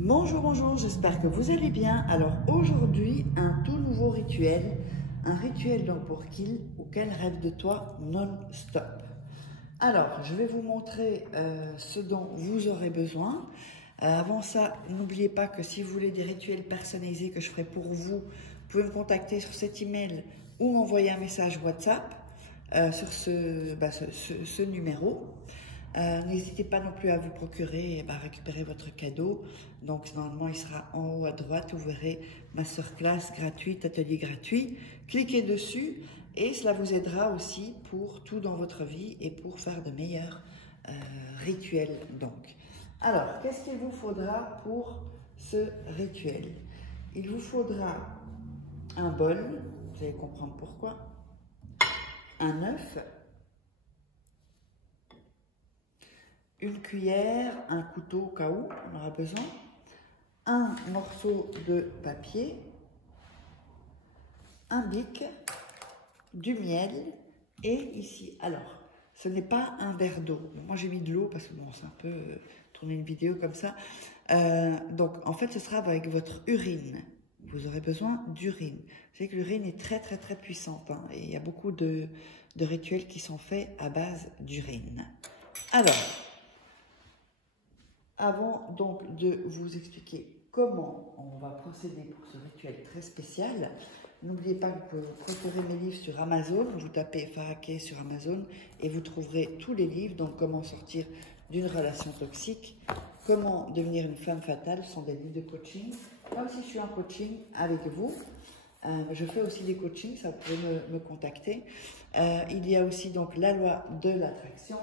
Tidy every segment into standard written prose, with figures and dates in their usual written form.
Bonjour, bonjour, j'espère que vous allez bien. Alors aujourd'hui, un tout nouveau rituel, un rituel donc pour Kill ou Quel rêve de toi non-stop. Alors, je vais vous montrer ce dont vous aurez besoin. Avant ça, n'oubliez pas que si vous voulez des rituels personnalisés que je ferai pour vous, vous pouvez me contacter sur cet email ou m'envoyer un message WhatsApp sur ce numéro. N'hésitez pas non plus à vous procurer et récupérer votre cadeau. Donc normalement il sera en haut à droite, vous verrez masterclass gratuite, atelier gratuit. Cliquez dessus et cela vous aidera aussi pour tout dans votre vie et pour faire de meilleurs rituels donc. Alors, qu'est-ce qu'il vous faudra pour ce rituel? Il vous faudra un bol, vous allez comprendre pourquoi, un œuf, une cuillère, un couteau au cas où on aura besoin, un morceau de papier, un bic, du miel et ici, alors, ce n'est pas un verre d'eau. Moi, j'ai mis de l'eau parce que bon, c'est un peu tourner une vidéo comme ça. Donc, en fait, ce sera avec votre urine. Vous aurez besoin d'urine. Vous savez que l'urine est très, très, très puissante. Hein, et il y a beaucoup de rituels qui sont faits à base d'urine. Alors, avant donc de vous expliquer comment on va procéder pour ce rituel très spécial, n'oubliez pas que vous pouvez procurer mes livres sur Amazon. Vous tapez Faraké sur Amazon et vous trouverez tous les livres. Donc, comment sortir d'une relation toxique, comment devenir une femme fatale, ce sont des livres de coaching. Comme si je suis en coaching avec vous, je fais aussi des coachings, ça vous pouvez me contacter. Il y a aussi donc la loi de l'attraction,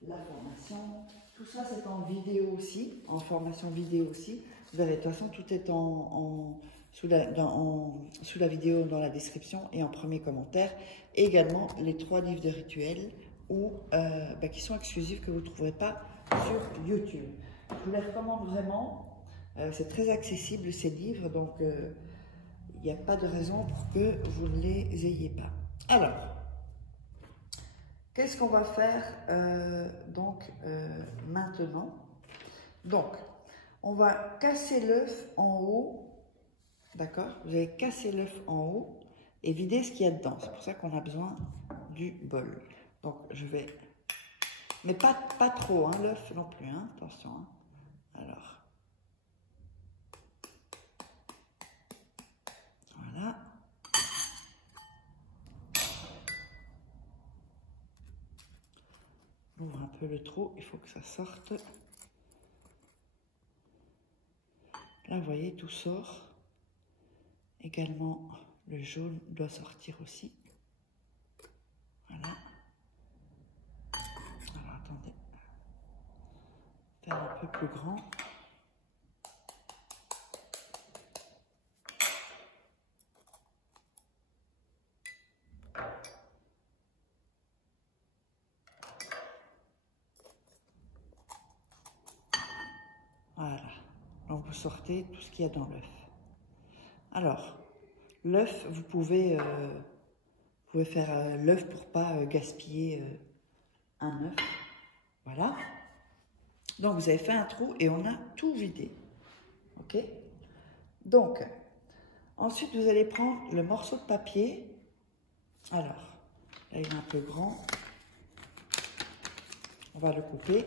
la formation. Tout ça, c'est en vidéo aussi, en formation vidéo aussi. Vous verrez, de toute façon, tout est sous la vidéo dans la description et en premier commentaire. Et également, les 3 livres de rituels qui sont exclusifs, que vous ne trouverez pas sur YouTube. Je vous les recommande vraiment. C'est très accessible, ces livres, donc il n'y a pas de raison pour que vous ne les ayez pas. Alors, qu'est-ce qu'on va faire maintenant? Donc, on va casser l'œuf en haut, d'accord? Vous allez casser l'œuf en haut et vider ce qu'il y a dedans. C'est pour ça qu'on a besoin du bol. Donc, je vais... Mais pas trop, hein, l'œuf non plus, hein, attention. Hein. Alors, voilà. On ouvre un peu le trou, il faut que ça sorte. Là, vous voyez, tout sort. Également, le jaune doit sortir aussi. Voilà. Alors, attendez. Faire un peu plus grand. Voilà. Donc, vous sortez tout ce qu'il y a dans l'œuf. Alors, l'œuf, vous pouvez faire l'œuf pour pas gaspiller un œuf. Voilà. Donc, vous avez fait un trou et on a tout vidé. OK? Donc, ensuite, vous allez prendre le morceau de papier. Alors, là, il est un peu grand. On va le couper.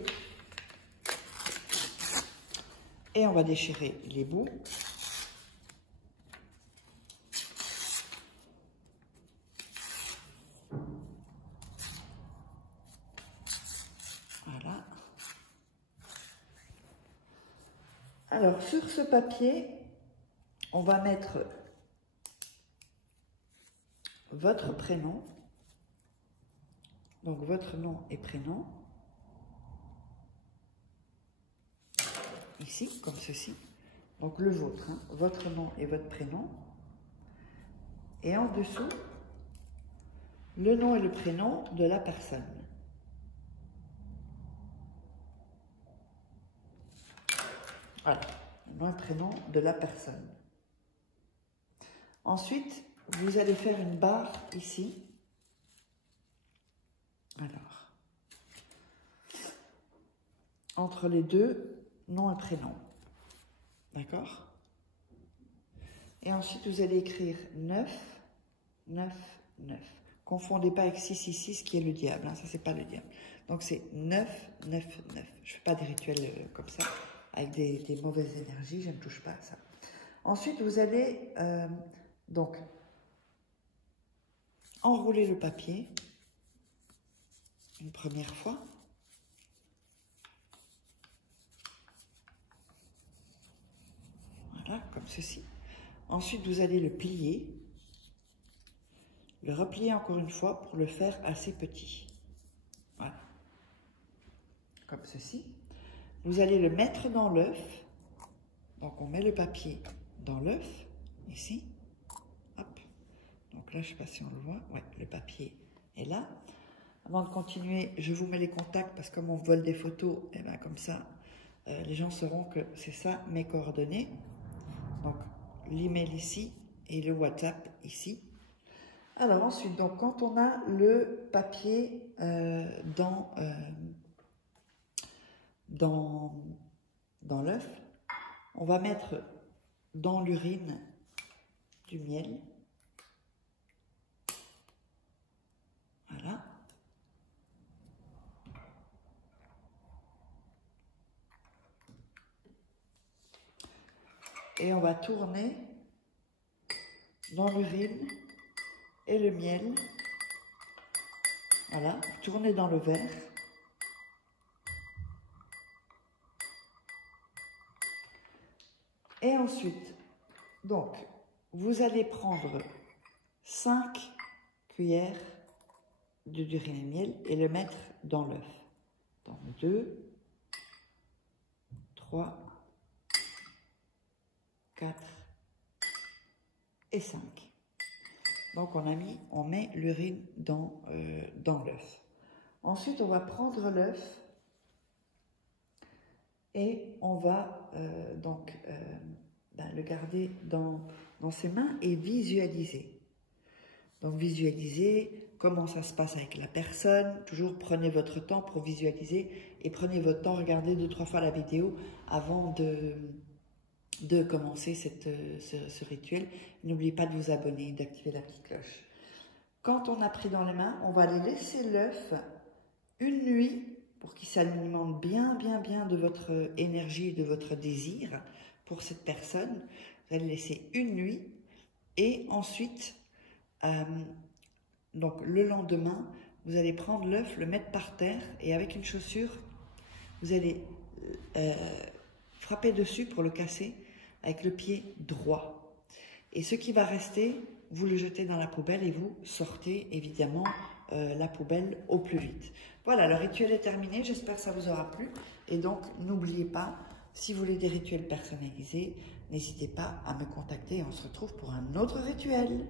Et on va déchirer les bouts. Voilà. Alors, sur ce papier, on va mettre votre prénom. Donc, votre nom et prénom. Ici, comme ceci. Donc, le vôtre, hein, votre nom et votre prénom. Et en dessous, le nom et le prénom de la personne. Voilà, le nom et le prénom de la personne. Ensuite, vous allez faire une barre ici. Alors, entre les deux, nom et prénom. D'accord? Et ensuite, vous allez écrire 9, 9, 9. Confondez pas avec 666 qui est le diable, hein, ça c'est pas le diable. Donc c'est 9, 9, 9. Je fais pas des rituels comme ça, avec des mauvaises énergies, je ne touche pas à ça. Ensuite, vous allez donc enrouler le papier une première fois. Voilà, comme ceci. Ensuite, vous allez le plier, le replier encore une fois pour le faire assez petit. Voilà, comme ceci. Vous allez le mettre dans l'œuf. Donc, on met le papier dans l'œuf, ici. Hop. Donc là, je ne sais pas si on le voit. Ouais, le papier est là. Avant de continuer, je vous mets les contacts parce que comme on vole des photos, et bien comme ça, les gens sauront que c'est ça mes coordonnées. Donc, l'email ici et le WhatsApp ici. Alors ensuite, donc, quand on a le papier dans l'œuf, on va mettre dans l'urine du miel. Voilà. Et on va tourner dans l'urine et le miel. Voilà, tourner dans le verre. Et ensuite, donc, vous allez prendre 5 cuillères d'urine et miel et le mettre dans l'œuf. Donc 2, 3, 4 et 5. Donc on met l'urine dans l'œuf. Ensuite, on va prendre l'œuf et on va le garder dans ses mains et visualiser. Donc visualiser comment ça se passe avec la personne. Toujours prenez votre temps pour visualiser et prenez votre temps, regardez 2-3 fois la vidéo avant de commencer ce rituel. N'oubliez pas de vous abonner et d'activer la petite cloche. Quand on a pris dans les mains, on va aller laisser l'œuf une nuit pour qu'il s'alimente bien de votre énergie et de votre désir pour cette personne. Vous allez laisser une nuit et ensuite, donc le lendemain, vous allez prendre l'œuf, le mettre par terre et avec une chaussure, vous allez frapper dessus pour le casser avec le pied droit. Et ce qui va rester, vous le jetez dans la poubelle et vous sortez évidemment la poubelle au plus vite. Voilà, le rituel est terminé, j'espère que ça vous aura plu. Et donc, n'oubliez pas, si vous voulez des rituels personnalisés, n'hésitez pas à me contacter et on se retrouve pour un autre rituel.